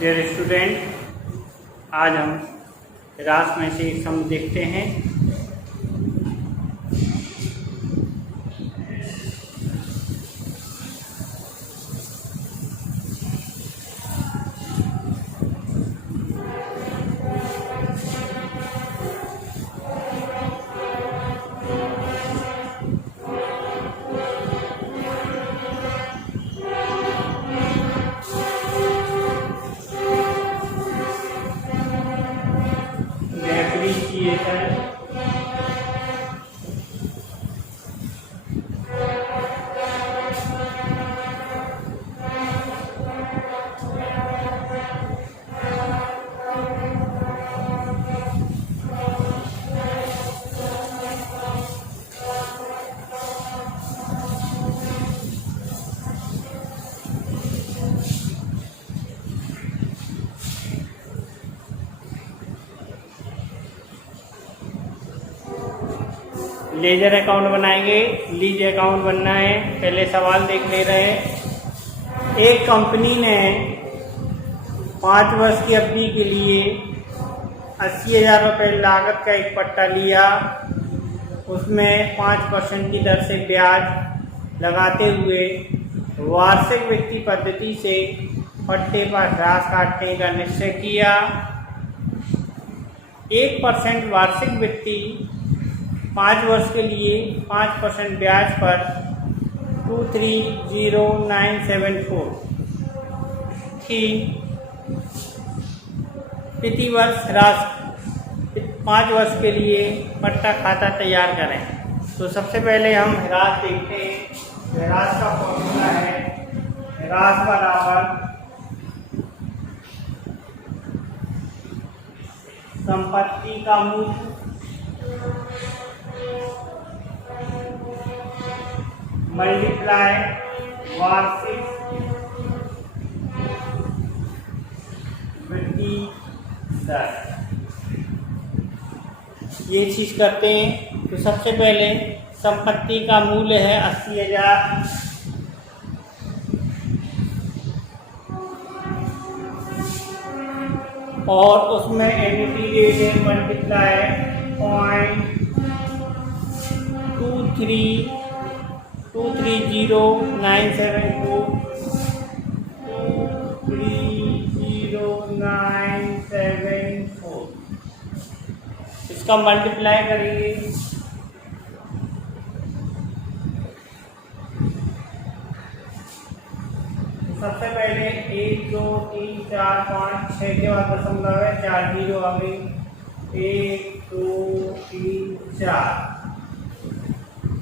Dear student, आज हम रास में से एक सम देखते हैं। लेजर अकाउंट बनाएंगे। लीज अकाउंट बनना है। पहले सवाल देख ले रहे हैं। एक कंपनी ने 5 वर्ष की अवधि के लिए 80,000 रुपये लागत का एक पट्टा लिया। उसमें 5% की दर से ब्याज लगाते हुए वार्षिक वित्तीय पद्धति से पट्टे पर ह्रास काटने का निश्चय किया। 1% वार्षिक वित्तीय 5 वर्ष के लिए 5% ब्याज पर 230974 की प्रति वर्ष ह्रास 5 वर्ष के लिए पट्टा खाता तैयार करें। तो सबसे पहले हम ह्रास देखते हैं। ह्रास का फॉर्मूला है ह्रास बराबर संपत्ति का मूल्य मल्टीप्लाई वार्षिक वित्तीय दर। ये चीज करते हैं। तो सबसे पहले संपत्ति का मूल्य है 80,000 और उसमें एनुटी रेट है मल्टीप्लाई 230974 इसका मल्टीप्लाई करेंगे। सबसे पहले 1 2 3 4 5 6 के बाद दशमलव है 4 जीरो आ गई। 1 2 3 4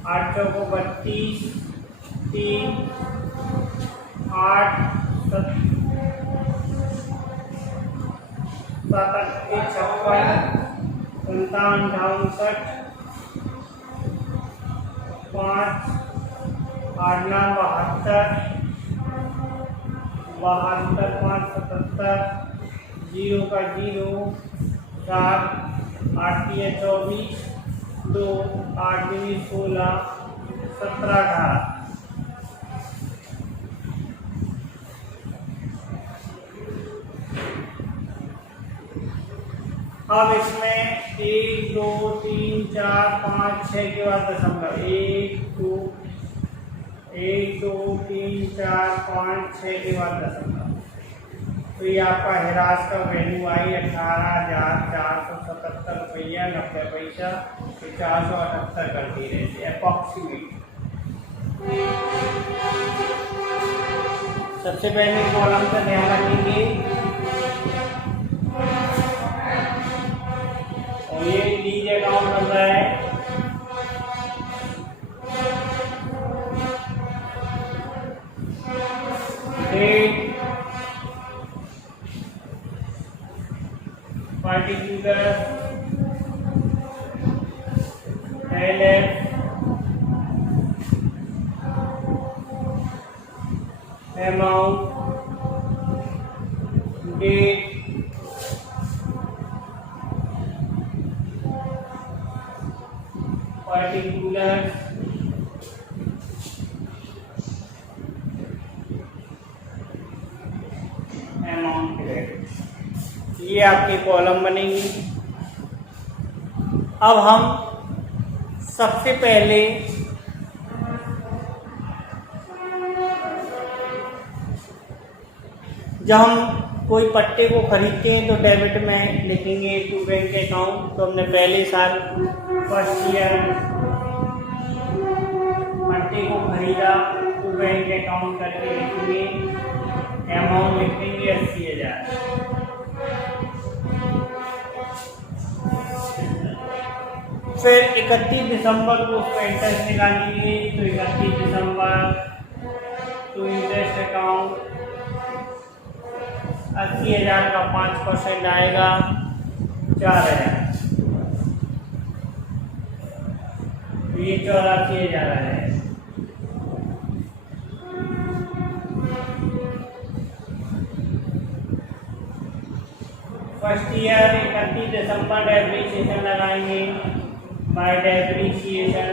8 चौको 32 3 8 7 56 57 58 5 8 9 72 72 5 77 जीरो का जीरो 7 8 24 2 8 16 17 18 अब इसमें 1 2 3 4 5 6 के बाद दशमलव 1 2 3 4 5 6 के बाद दशमलव। तो ये आपका ह्रास का वैल्यू आई 18,477 रुपया 90 पैसा। 478 कर दी रहती है अप्रॉक्सीमेट। सबसे पहले कॉलम का ध्यान रखेंगे और ये लीज अकाउंट बन रहा है। Particular LF amount date particulars amount credit. ये आपकी कॉलम बनेगी। अब हम सबसे पहले जब हम कोई पट्टे को खरीदते हैं तो डेबिट में लिखेंगे टू बैंक अकाउंट। तो हमने पहले साल फर्स्ट ईयर पट्टे को खरीदा, टू बैंक अकाउंट करके लिखेंगे, अमाउंट लिखेंगे 80,000। फिर 31 दिसंबर को उसको इंटरेस्ट निकालेंगे। तो 31 दिसंबर तो इंटरेस्ट अकाउंट 80,000 का 5% आएगा 4,000। ये 84,000 है। फर्स्ट ईयर 31 दिसंबर डेप्रीशिएशन लगाएंगे। बाय डेप्रीशिएशन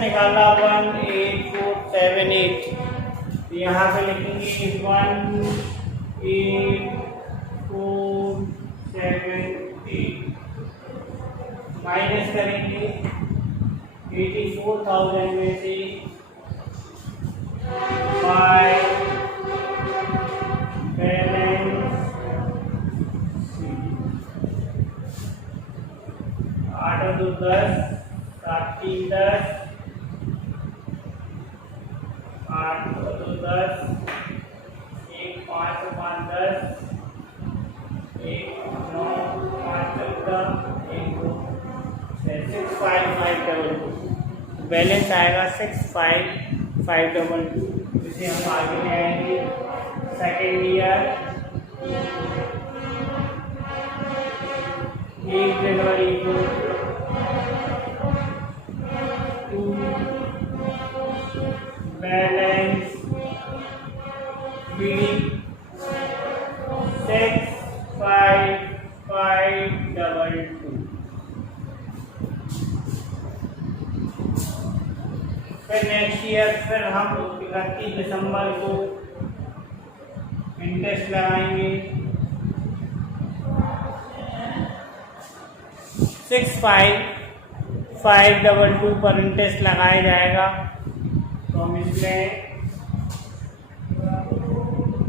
निकाला 18478। यहाँ पे लिखेंगे 18478 माइनस करेंगे 84,000 में से बाय बैलेंस 8 और 2 10, 7 3 10, 8 और 2 10, 1 5 और 5 10, 1 9 5 14, 1 2 65522। बैलेंस आएगा 65522। इसे हम आगे ले आएंगे। सेकेंड ईयर 1 जनवरी को बैलेंस बी 65522। फिर नेक्स्ट ईयर फिर हम 31 दिसंबर को इंटरेस्ट लगाएंगे 65522 पर इंटरेस्ट लगाया जाएगा। तो हम इसमें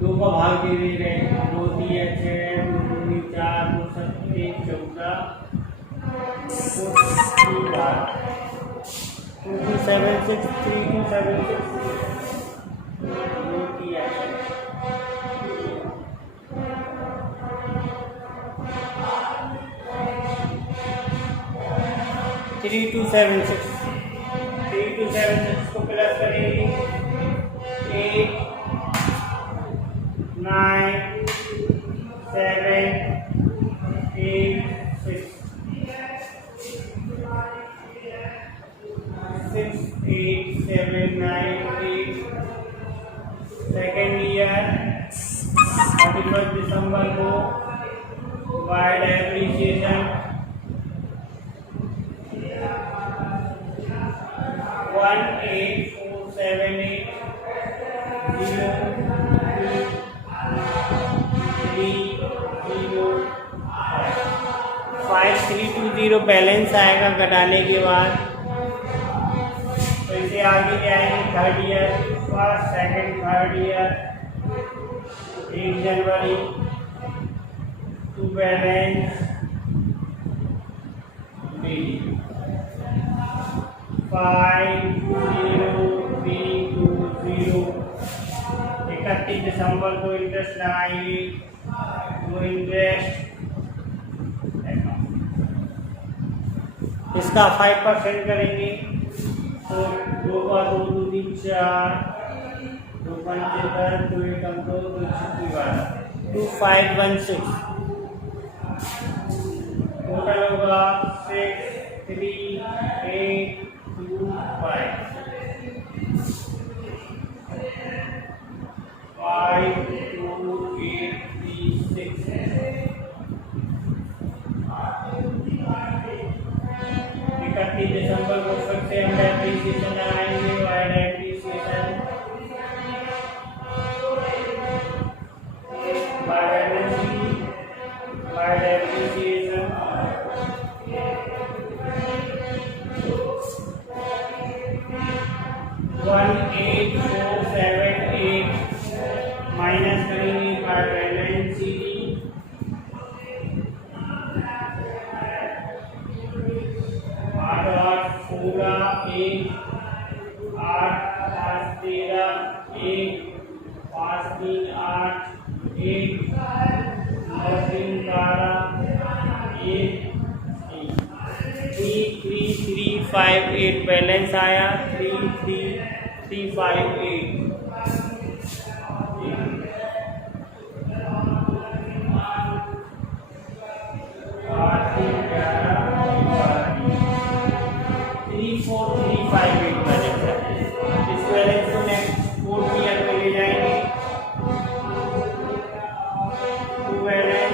2 का भाग दे रहे हैं। 2 दिया 6, 2 दूनी 4, 2 7 1 14, 2276 3276 3276 को प्लस करेंगे 8 9 7 8 6 68798। सेकेंड ईयर 31 दिसंबर को बाय डेप्रीशिएशन 18478 5320 बैलेंस आएगा घटाने के बाद। तो इसे आगे जाएंगे third year, first second third year 1 जनवरी टू बैलेंस बी 50320। 31 दिसंबर को इंटरेस्ट लगाएंगे। वो इंटरेस्ट इसका 5% करेंगे। तो 2 का 2 दूनी 4, 2 5 10, 2 1 2, 2 6 12, 2516। टोटल होगा 63825 5286। 31 दिसंबर को फिर से हम डेप्रीशिएशन लगाएंगे। 16 1 8 5 13 1 5 3 8 1 9 3 12 1 3 3 3 5 8 बैलेंस आया 3 3 3 5 8 इस बैलेंस को नेक्स्ट 4 ईयर में ले जाएंगे टू बैलेंस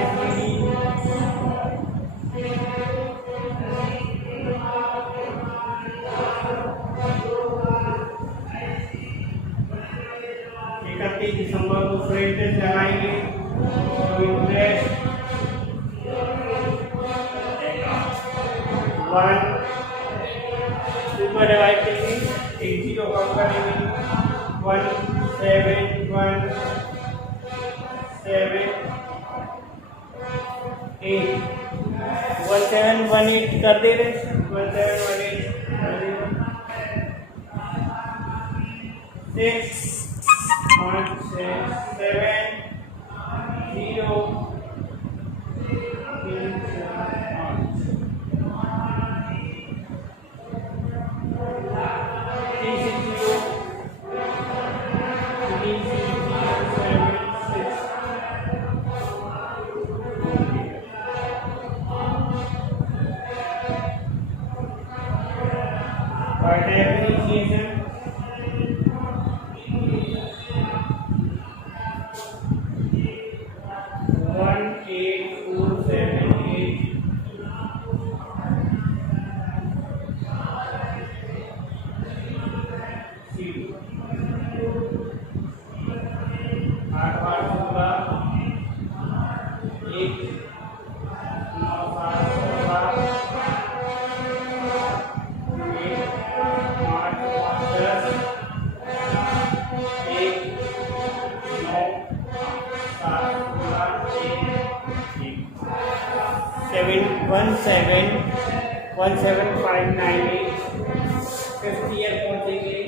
दिसंबर को फ्रेट टेस्ट लगाएंगे तो इंटरेस्ट 1 सुपर डिवाइड करेंगे 80 को कम करेंगे 1 7 1 7 8 1718 कर दे रहे 1718 कर दे 6 5 6 7 0 50 ईयर पहुंचेंगे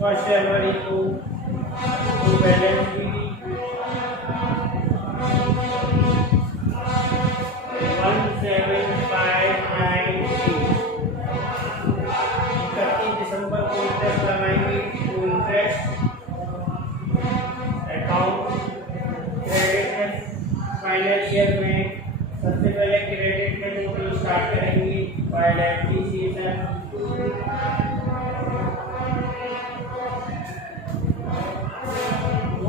1 जनवरी को टू बैलेंस भी 31 दिसंबर को इंटरेस्ट लगाएंगे to interest account credit final year में सबसे पहले क्रेडिट में टोटल स्टार्ट करेंगे बाय डेप्रिसिएशन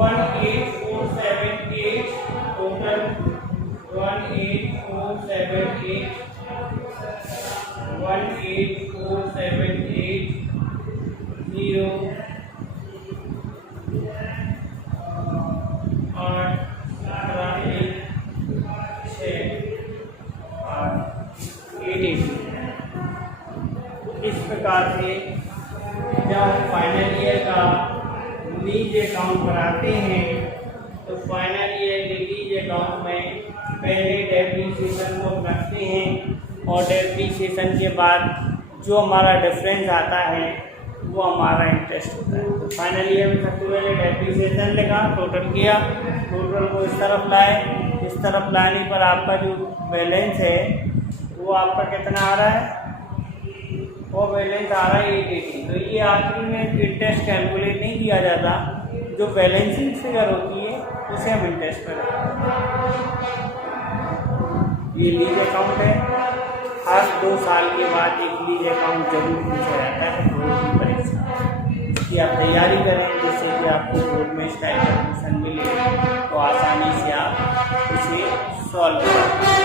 18478 टोटल 18478 0 इस प्रकार से जब फाइनल ईयर का लीज अकाउंट बनाते हैं तो फाइनल ईयर के लीज अकाउंट में पहले डेप्रिसिएशन को रखते हैं और डेप्रिसिएशन के बाद जो हमारा डिफरेंस आता है वो हमारा इंटरेस्ट होता है। तो फाइनल ईयर में सबसे पहले डेप्रिसिएशन लगा, टोटल किया, टोटल को इस तरफ लाए, इस तरफ लाने पर आपका जो बैलेंस है वो आपका कितना आ रहा है, वो बैलेंस आ रहा है 880। तो ये आखिरी में इंटरेस्ट कैलकुलेट नहीं किया जाता, जो बैलेंसिंग फिगर होती है उसे हम इंटरेस्ट पर रखते हैं। ये लीज अकाउंट है, हर 2 साल के बाद एक लीज अकाउंट जरूर पूछा जाता है बोर्ड की परीक्षा। इसकी आप तैयारी करें जिससे कि आपको बोर्ड में स्टाइल एडमिशन मिले तो आसानी से आप उसे सॉल्व करें।